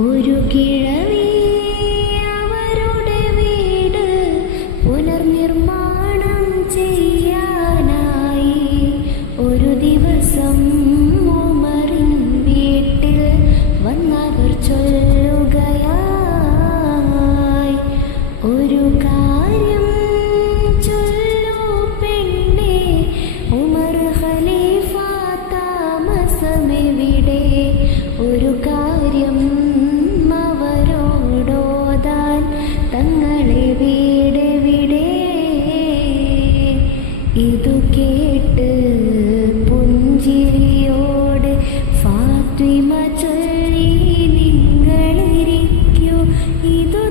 ഒരു കിഴവി അവരുടെ വീട് പുനർനിർമ്മാണം ചെയ്യാനായി ഒരു ദിവസം ഉമറിൻ വീട്ടിൽ വന്നവർ ചൊല്ലുകയായി, ഒരു കാര്യം ചൊല്ലു പെണ്ണേ, ഉമർ ഖലീഫ താമസമെവിടെ? ഒരു കാര്യം അവരോടോതാൻ തങ്ങളെ വീടെവിടെ? ഇതു കേട്ട് പുഞ്ചിരിയോട് ഫാത്തിമ ചൊല്ലി, നിങ്ങളിരിക്കൂ, ഇതു